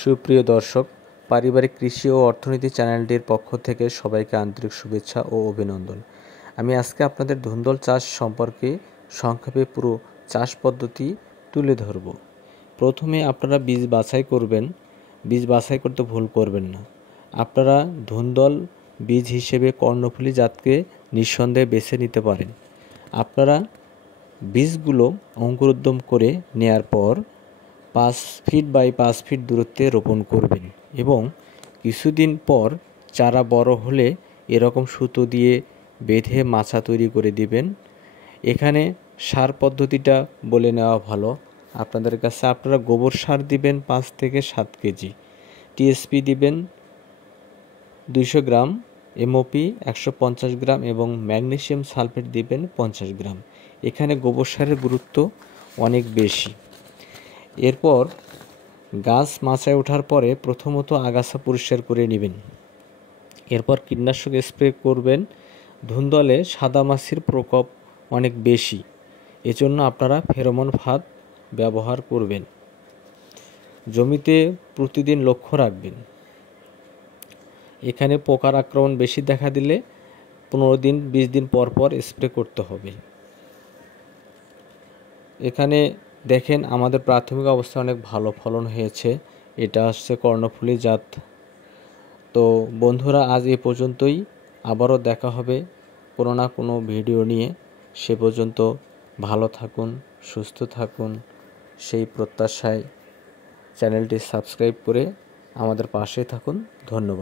সুপ্রিয় দর্শক, পারিবারিক কৃষি ও অর্থনীতি চ্যানেলটির পক্ষ থেকে সবাইকে আন্তরিক শুভেচ্ছা ও অভিনন্দন। আমি আজকে আপনাদের ধুন্দল চাষ সম্পর্কে সংক্ষেপে পুরো চাষ পদ্ধতি তুলে ধরব। প্রথমে আপনারা বীজ বাছাই করবেন। বীজ বাছাই করতে ভুল করবেন না। আপনারা ধুন্দল বীজ হিসেবে কর্ণফুলী জাতকে নিঃসন্দেহে বেছে নিতে পারেন। আপনারা বীজগুলো অঙ্কুরোদ্গম করে নেয়ার পর 5 ফিট বাই 5 ফিট দূরত্বে রোপণ করবেন এবং কিছুদিন পর চারা বড় হলে এরকম সুতো দিয়ে বেঁধে মাচা তৈরি করে দিবেন। এখানে সার পদ্ধতিটা বলে নেওয়া ভালো আপনাদের কাছে। আপনারা গোবর সার দিবেন 5 থেকে 7 কেজি, টিএসপি দিবেন 200 গ্রাম, এমওপি 150 গ্রাম এবং ম্যাগনেসিয়াম সালফেট দিবেন 50 গ্রাম। এখানে গোবর সারের গুরুত্ব অনেক বেশি। এরপর গাছ মাচায় ওঠার পরে প্রথমত আগাছা পরিষ্কার করে নেবেন। এরপর কীটনাশক স্প্রে করবেন। ধুন্দলে সাদামাছির প্রকোপ অনেক বেশি, এজন্য আপনারা ফেরোমন ফাঁদ ব্যবহার করবেন। জমিতে প্রতিদিন লক্ষ্য রাখবেন। এখানে পোকার আক্রমণ বেশি দেখা দিলে 15 দিন 20 দিন পর পর স্প্রে করতে হবে। এখানে দেখেন আমাদের প্রাথমিক অবস্থায় অনেক ভালো ফলন হয়েছে। এটা হচ্ছে কর্ণফুলী জাত। তো বন্ধুরা, আজ এ পর্যন্তই। আবারও দেখা হবে কোনো না কোনো ভিডিও নিয়ে। সে পর্যন্ত ভালো থাকুন, সুস্থ থাকুন, সেই প্রত্যাশায় চ্যানেলটি সাবস্ক্রাইব করে আমাদের পাশে থাকুন। ধন্যবাদ।